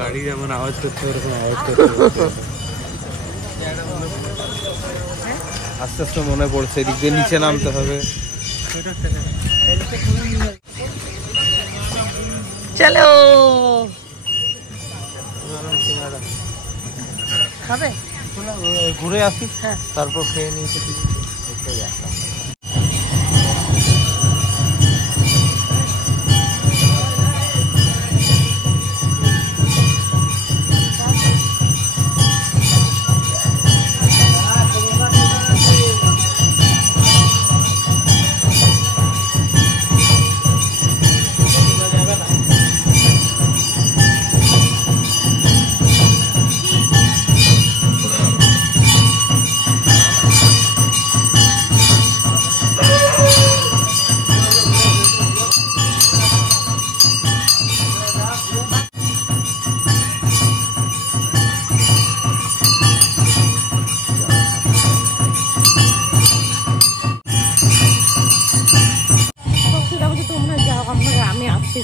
গাড়ি যেমন আওয়াজ করছে ওরকম আওয়াজ করছে। আস্তে আস্তে মনে পড়ছে এদিক দিয়ে নিচে নামতে হবে। চলো খাবে ঘুরে আসি, তারপর খেয়ে নিয়েছি। আমি আসছি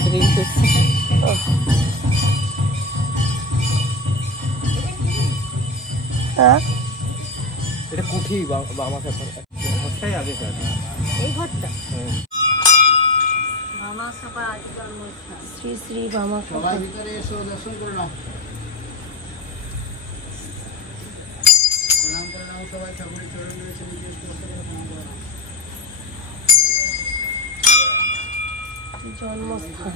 এটা কুঠি আমাকে ঘরটাই আগে এই ঘরটা শ্রী শ্রী বামা সবাই ভিতরে এসো দর্শন করে নাও প্রণাম করে নাও সবাই ঠাকুরের চরণ রয়েছে নিজের জন্মস্থান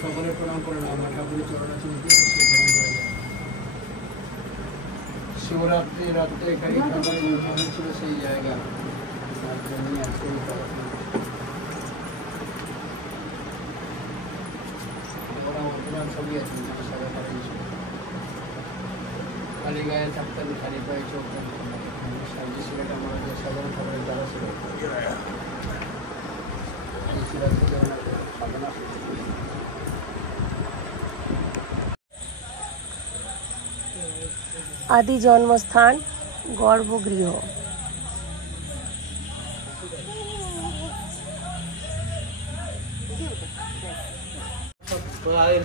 সকলে প্রণাম করে নাও আমার ঠাকুরের চরণ আছে শিবরাত্রি রাত্রে এখানে ঠাকুরের ছিল সেই জায়গা ছবি আছে খালি গায়ে থাকতে হবে খালি পায়ে চোখ সাইজে সিলেট আমাদের সাধারণ খাবারের দ্বারা ছিল সাধনা আদি জন্মস্থান গর্ভগৃহ।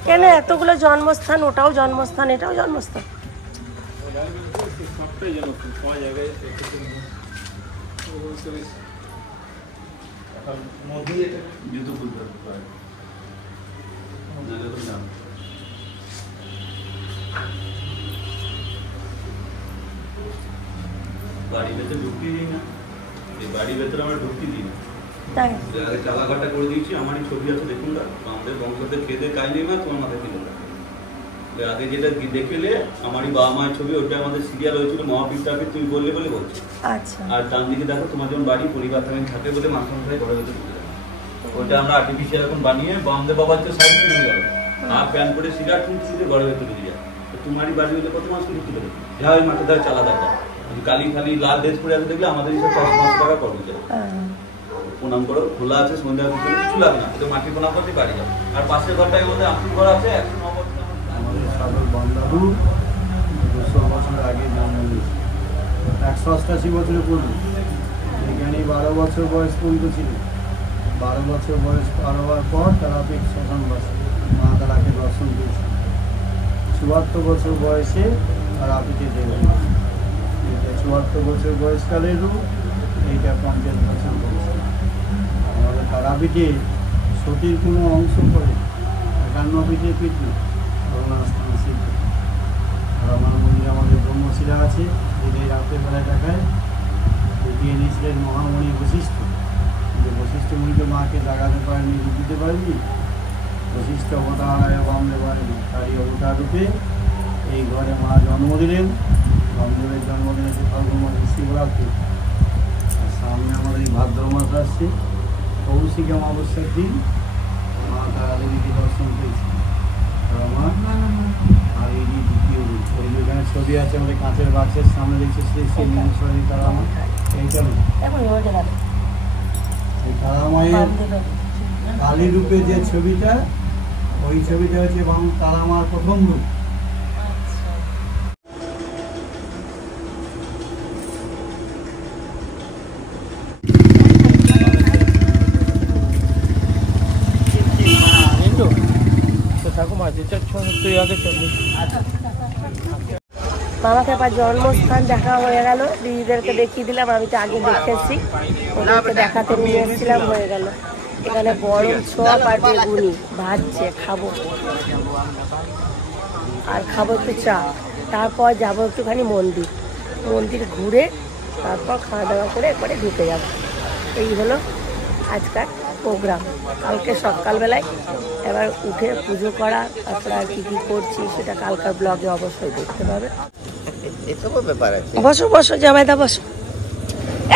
কেন এতগুলো জন্মস্থান? ওটাও জন্মস্থান, এটাও জন্মস্থান। বাড়ি ভেতরে ঢুকতে দিই না, এই বাড়ির ভেতরে আমরা ঢুকতে দিই না, চালাঘাটা করে দিয়েছি। আমারই ছবি আছে দেখুন না, আমাদের বংশদের খেতে কাজ নেই না, তোমার মাথায় কিনে আগে যেটা দেখলে আমারই বাবা মায়ের ছবি, ওটা আমাদের সিরিয়াল হয়েছিল মহাবিদ্যাপীঠ তুমি বললে বলে বলছি। আর ডান দিকে দেখো তোমার যেমন বাড়ি পরিবার থেকে থাকে বলে মাস্টারমশাই ঘরের ভেতরে ঢুকে দেয়, ওটা আমরা আর্টিফিশিয়াল এখন বানিয়ে বামদেব বাবার যে সাইড নিয়ে গেল আর প্যান করে সিগারেট ফুটছে ঘরের ভেতরে ঢুকে যায়। তোমারই বাড়ি হলে কত মাস ঢুকতে পারে, যা ওই মাঠে দেয় চালা দেখা কালি খালি লাল ড্রেস পরে আছে দেখলে আমাদের এইসব 500 টাকা কর্মচারী প্রণাম করো, খোলা আছে সন্ধ্যা কিছু লাগে না, তো মাটি প্রণাম করতে বাড়ি যাও। আর পাশের ঘরটায় মধ্যে আপনার ঘর আছে 109 বছর আমাদের সাগর বান্দাবু 200 বছর আগে জন্ম নিয়েছে, 188 বছরে পড়লো। এখানে 12 বছর বয়স পর্যন্ত ছিল। 12 বছর বয়স পার হওয়ার পর তারাপীঠ শ্মশানবাসী মা তারাকে দর্শন করেছে। 74 বছর বয়সে তারাপীঠে দেবেন। 74 বছর বয়সকালের রূপ, এইটা 50 বছর বয়স। আমাদের তারাপীঠে সতীর কোনো অংশ পড়ে 51 পিঠে পিঠ না, করুণাস্থান সিদ্ধ। আর আমার মন্দিরে আমাদের ব্রহ্মশিরা আছে, যেটা রাতের বেলায় দেখায় উঠিয়ে নিয়েছিলেন মহামণি বশিষ্ঠ। যে বশিষ্ঠ মুনিকে মাকে জাগাতে পারেনি, দিতে পারেনি, বশিষ্ঠ অবতারায় বামদেব পারেনি, তারই অবতার রূপে এই ঘরে মা জন্ম দিলেন। বামদেবের জন্মদিন হচ্ছে ফাল্গুন মাসের শিবরাত্রি। আর সামনে আমাদের এই ভাদ্র মাস আসছে, কৌশিকা অমাবস্যার দিন মা তারা দেবীকে দর্শন পেয়েছি। আর এই দ্বিতীয় রূপ, ওই যেখানে ছবি আছে আমাদের কাঁচের বাক্সের সামনে দেখছে সেই নিয়মসরী তারা আমার এইটা এই তারা মায়ের কালী রূপে যে ছবিটা, ওই ছবিটা হচ্ছে তারা মার প্রথম রূপ। মামা খেপার জন্মস্থান দেখা হয়ে গেল, দিদিদেরকে দেখিয়ে দিলাম, আমি তো আগে দেখেছি, ওদেরকে দেখাতে নিয়ে এসেছিলাম, হয়ে গেল। এখানে গরম চপ আর বেগুনি ভাজছে, খাবো আর খাবো একটু চা, তারপর যাবো একটুখানি মন্দির ঘুরে তারপর খাওয়া দাওয়া করে একবারে ঢুকে যাবো। এই হলো আজকাল প্রোগ্রাম। কালকে সকালবেলায় এবার উঠে পুজো করা, তারপরে আর কি করছি সেটা কালকার ব্লগে অবশ্যই দেখতে পাবে। বসো বসো জামাইদা বসো,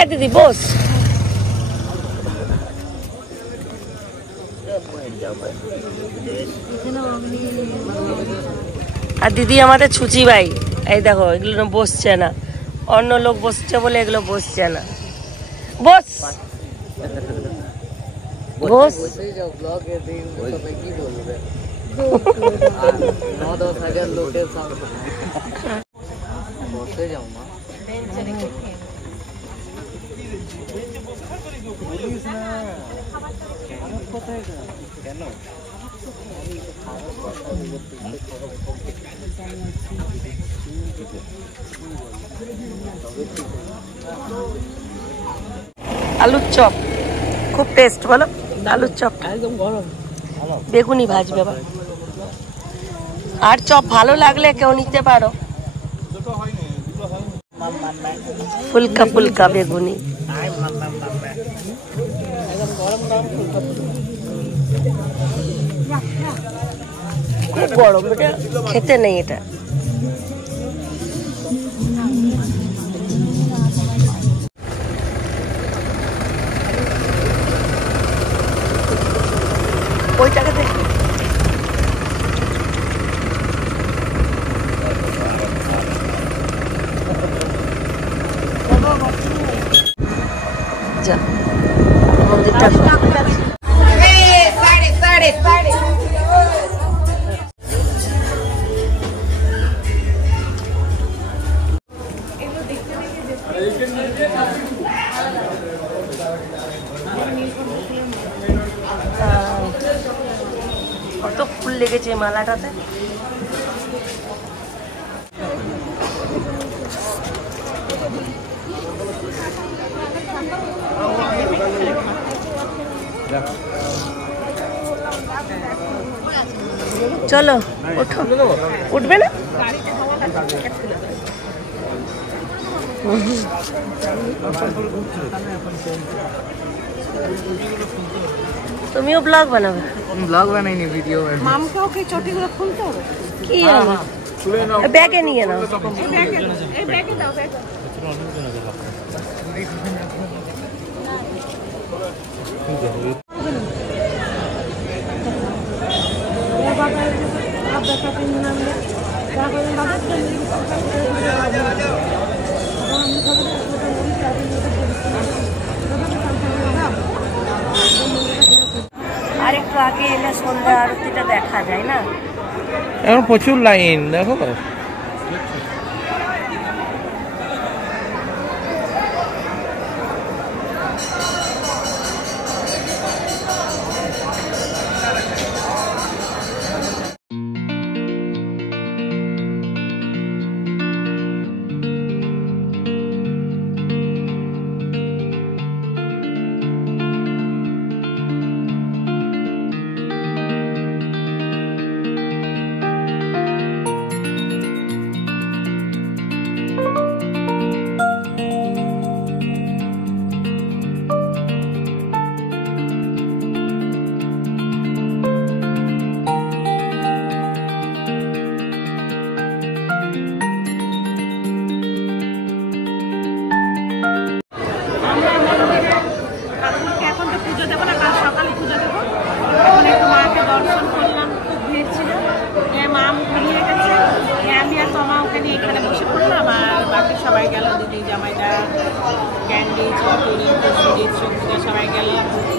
দিদি বস। আর দিদি আমাদের ছুচি ভাই, এই দেখো এগুলো বসছে না, অন্য লোক বসছে বলে এগুলো বসছে না। বস বস। আলুর চপ খুব টেস্ট, বলো আলুর চপ একদম গরম, বেগুনি ভাজবে আবার। আর চপ ভালো লাগলে কেউ নিতে পারো, ফুলকা ফুলকা বেগুনি খুব গরম, এটা খেতে নেই। এটা ওইটাকে দেখ, যা মন্দিরটা কত ফুল লেগেছে মালাটাতে। চলো ওঠো, উঠবে না? তুমিও ব্লগ বানাবে? ব্লগ বানাইনি, ভিডিও। মামকে ওকে চটিগুলো খুলতে হবে কি? ব্যাগে নিয়ে নাও, এই ব্যাগে দাও, ব্যাগে। আর একটু আগে এলে সন্ধ্যা আরতিটা দেখা যায় না? এখন প্রচুর লাইন দেখো।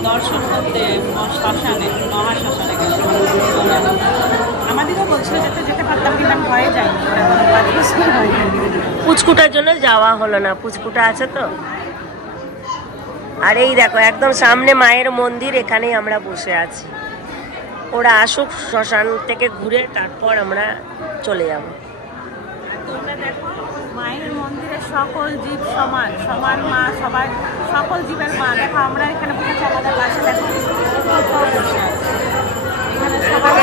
দর্শন করতে শ্মশানে, মহাশ্মশানে গেল। আমাদেরও বলছিল যেতে পারতাম, কিন্তু ভয়ে যাই। পুচকুটার জন্য যাওয়া হলো না, পুচকুটা আছে তো। আর এই দেখো একদম সামনে মায়ের মন্দির, এখানেই আমরা বসে আছি। ওরা আসুক শ্মশান থেকে ঘুরে, তারপর আমরা চলে যাব। তোমরা দেখো মায়ের মন্দিরে সকল জীব সমান, সমান মা, সবাই সকল জীবের মা। দেখো আমরা এখানে বসেছি, আমাদের পাশে দেখো বসে আছে, এখানে সবাই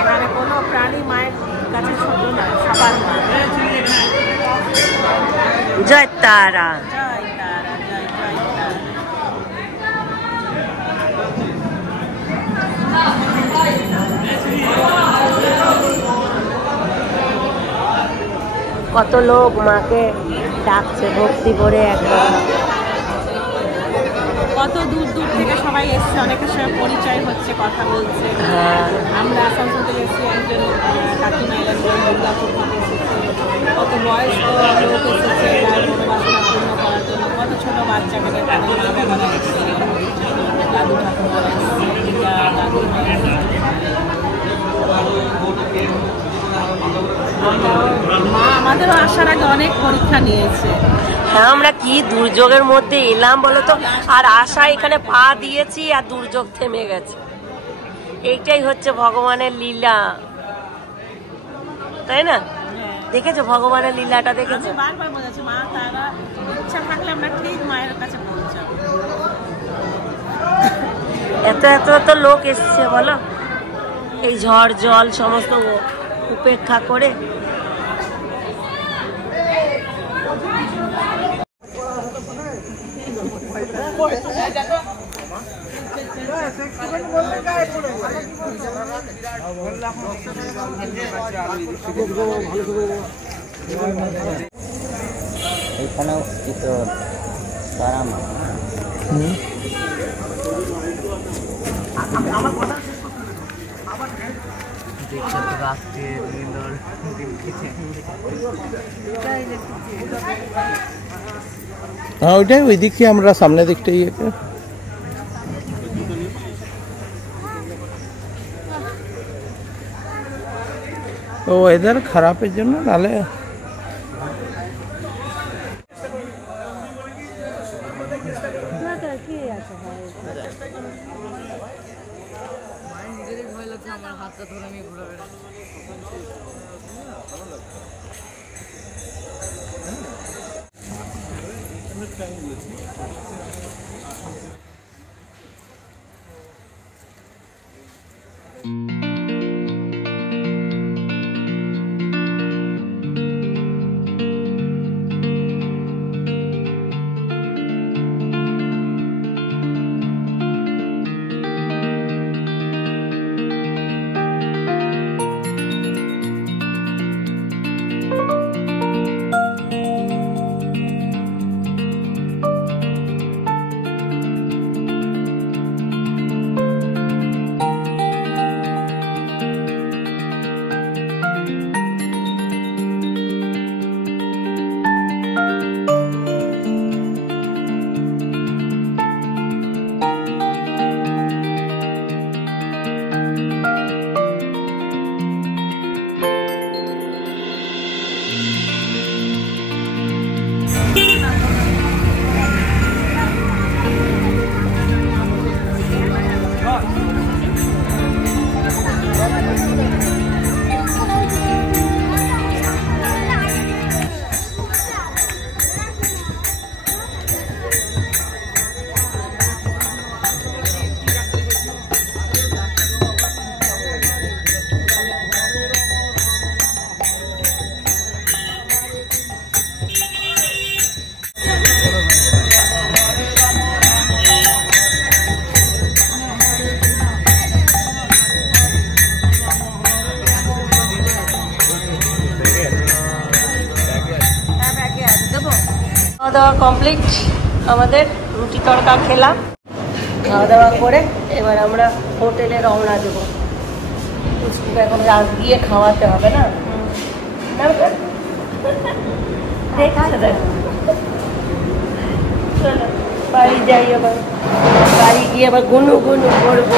এখানে কোনো প্রাণী মায়ের কাছে ছোট না, সবার মা। জয় তারা। জয় তারা, জয় জয় তারা। কত লোক মাকে ডাকছে ভক্তি করে একদম। কত দূর দূর থেকে সবাই এসছে, অনেকের সঙ্গে পরিচয় হচ্ছে, কথা বলছে। আমরা আসানসোল থেকে এসেছি, একজন কাকিমা এলেন দুর্গাপুর থেকে এসেছে, কত বয়স্ক লোক এসেছে তার মনোবাসনা পূর্ণ করার জন্য, কত ছোট বাচ্চাকে তাদের মা বাবারা এসছে, দাদু ঠাকুমারা এসছে, দিদা দাদু মা আমাদেরও আসার আগে অনেক পরীক্ষা নিয়েছে। হ্যাঁ, আমরা কি দুর্যোগের মধ্যে এলাম বলো তো, আর আশা এখানে পা দিয়েছি আর দুর্যোগ থেমে গেছে। এইটাই হচ্ছে ভগবানের লীলা, তাই না? দেখেছো ভগবানের লীলাটা, দেখেছো? বারবার বলেছে মা তারা ইচ্ছা থাকলে আমরা ঠিক মায়ের কাছে পৌঁছাবো। এত এত এত লোক এসছে বলো, এই ঝড় জল সমস্ত উপেক্ষা করে। এখানেও তারা মা। হ্যাঁ, ওইটাই ওই দিকে আমরা সামনের দিকটাই তো ওয়েদার খারাপের জন্য, নালে খাওয়া দাওয়া কমপ্লিট, আমাদের রুটি তড়কা খেলাম। খাওয়া দাওয়া করে এবার আমরা হোটেলে রওনা দেবো। পুচকুকে এখন রাত গিয়ে খাওয়াতে হবে না, দেখছো দেখো। চলো বাড়ি যাই, আবার বাড়ি গিয়ে আবার গুনু গুনু করবো।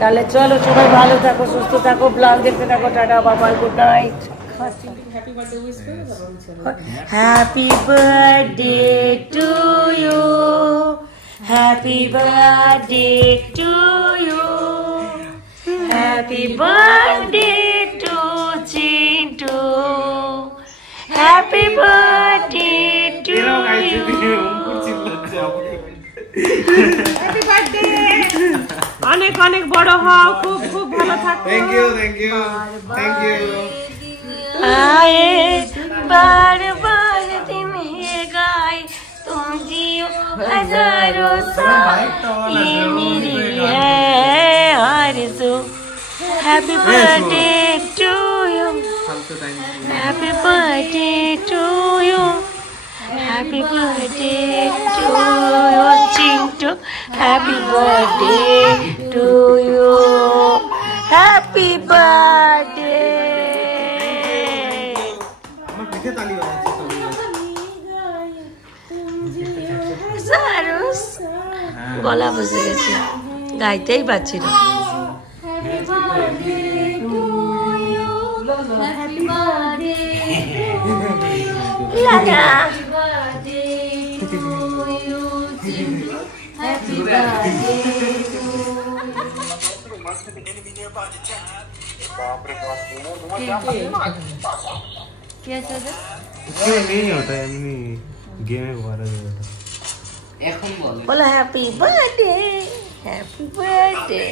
তাহলে চলো, সবাই ভালো থাকো, সুস্থ থাকো, ব্লগ দেখতে থাকো। টাটা, বাবাই, good night. Happy birthday to you, happy birthday to you, Happy birthday to Chintu. Happy birthday to you. Happy birthday, অনেক অনেক বড় হও, খুব খুব ভালো থাকো। Thank you thank you thank you. आए बार बार दिन ये गाए तुम जियो हजारों साल, ये मेरी है आरज़ू। Happy birthday to you, happy birthday to you, happy birthday to you Chintu, happy birthday to you, happy birthday. গলা বসে গেছে, গাইতেই পারছি না। नहीं होता है गेम में बोला हैप्पी बर्थडे, हैप्पी बर्थडे।